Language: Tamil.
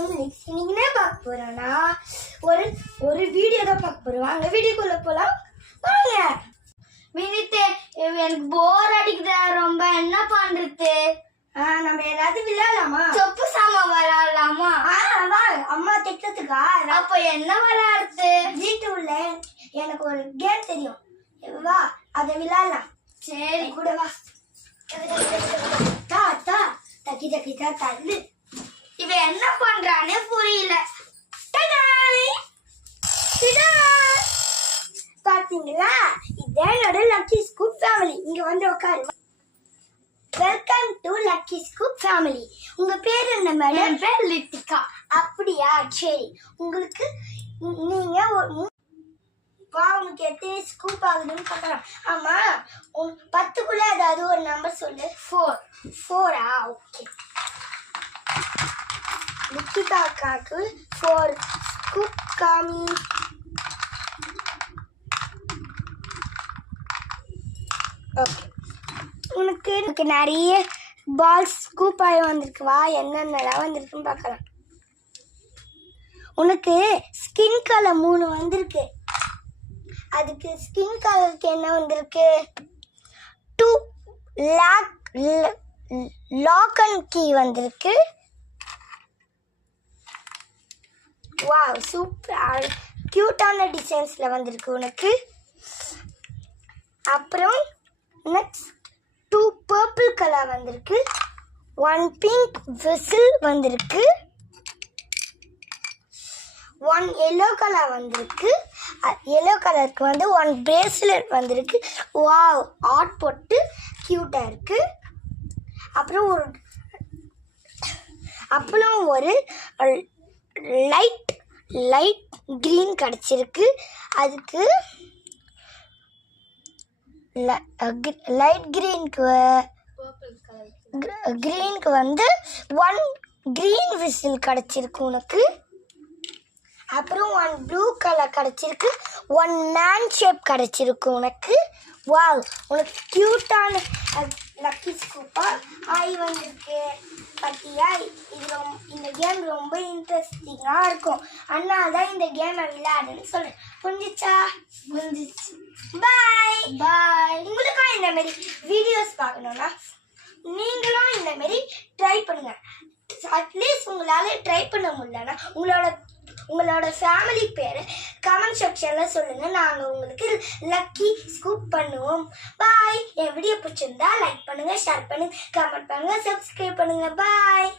இன்னைக்குனே பார்க்க போறோம்னா ஒரு ஒரு வீடியோ தான் பார்க்க போறோம். வாங்க வீடியோக்குள்ள போலாம். வாங்க. வினிதே, எனக்கு போர் அடிக்குது ரொம்ப. என்ன பண்றது? நம்ம ஏதாவது விளையாடலாமா? சொப்பு சாமா விளையாடலாமா? வா, அம்மா திட்டத்துக்கா. அப்ப என்ன விளையாடுறது? வீட்டு உள்ள எனக்கு ஒரு கேம் தெரியும். வா, அதை விளையாடலாம். சரி கூட வா. தா தா தக்கி தக்கி தா தள்ளு. இவ என்ன பண்றானே புரியல. பாத்தீங்களா, இதே என்னோட லக்கி ஸ்கூப் ஃபேமிலி. இங்க வந்து உட்காரு. Welcome to lucky scoop family. உங்க பேர் என்ன மேடம்? என் பேர் லித்திகா. அப்படியா, சரி. உங்களுக்கு நீங்க உங்களுக்கு எத்தனை ஸ்கூப் ஆகுதுன்னு பார்க்கலாம். ஆமா, 10க்குள்ள ஏதாவது ஒரு நம்பர் சொல்லு. 4. ஓகே. லித்திகாக்கு 4 ஸ்கூப் காமி. ஓகே. உனக்கு நிறைய பால்ஸ் ஸ்கூப் ஆகி வந்திருக்கு. வா, என்னென்னலாம் வந்திருக்குன்னு பார்க்கலாம். உனக்கு ஸ்கின் கலர் 3 வந்திருக்கு. அதுக்கு ஸ்கின் கலருக்கு என்ன வந்திருக்கு? 2 லாக் அண்ட் கீ வந்திருக்கு. வாவ், சூப்பர் கியூட்டான டிசைன்ஸ்ல வந்திருக்கு உனக்கு. அப்புறம் நெக்ஸ்ட் 2 பர்பிள் கலர் வந்திருக்கு. 1 பிங்க் விசில் வந்திருக்கு. 1 எல்லோ கலர் வந்திருக்கு. எல்லோ கலருக்கு வந்து 1 பிரேஸ்லெட் வந்திருக்கு. வாவ், ஆர்ட் போட்டு கியூட்டா இருக்கு. அப்புறம் ஒரு லைட் கிரீன் கிடைச்சிருக்கு. அதுக்கு லைட் கிரீனுக்கு வந்து 1 கிரீன் விசில் கிடைச்சிருக்கு உனக்கு. அப்புறம் 1 ப்ளூ கலர் கிடைச்சிருக்கு. 1 மேன் ஷேப் கிடைச்சிருக்கு உனக்கு. வாவ், உனக்கு கியூட்டான லக்கி ஸ்கூப்பா ஆய் வந்திருக்கு. பத்தியா, இந்த கேம் ரொம்ப இன்ட்ரெஸ்டிங்காக இருக்கும். அதனால தான் இந்த கேமை விளையாடுன்னு சொல்றேன். புரிஞ்சிச்சா? புரிஞ்சிச்சு. பாய் பாய். உங்களுக்கும் இந்த மாதிரி வீடியோஸ் பார்க்கணும்னா நீங்களும் இந்த மாதிரி ட்ரை பண்ணுங்க. அட்லீஸ்ட் உங்களால் ட்ரை பண்ண முடியலன்னா உங்களோட ஃபேமிலி பேரை கமெண்ட் செக்ஷனில் சொல்லுங்கள். நாங்கள் உங்களுக்கு லக்கி ஸ்கூப் பண்ணுவோம். பாய். என் வீடியோ பிடிச்சிருந்தா லைக் பண்ணுங்கள், ஷேர் பண்ணுங்கள், கமெண்ட் பண்ணுங்கள், சப்ஸ்கிரைப் பண்ணுங்கள். பாய்.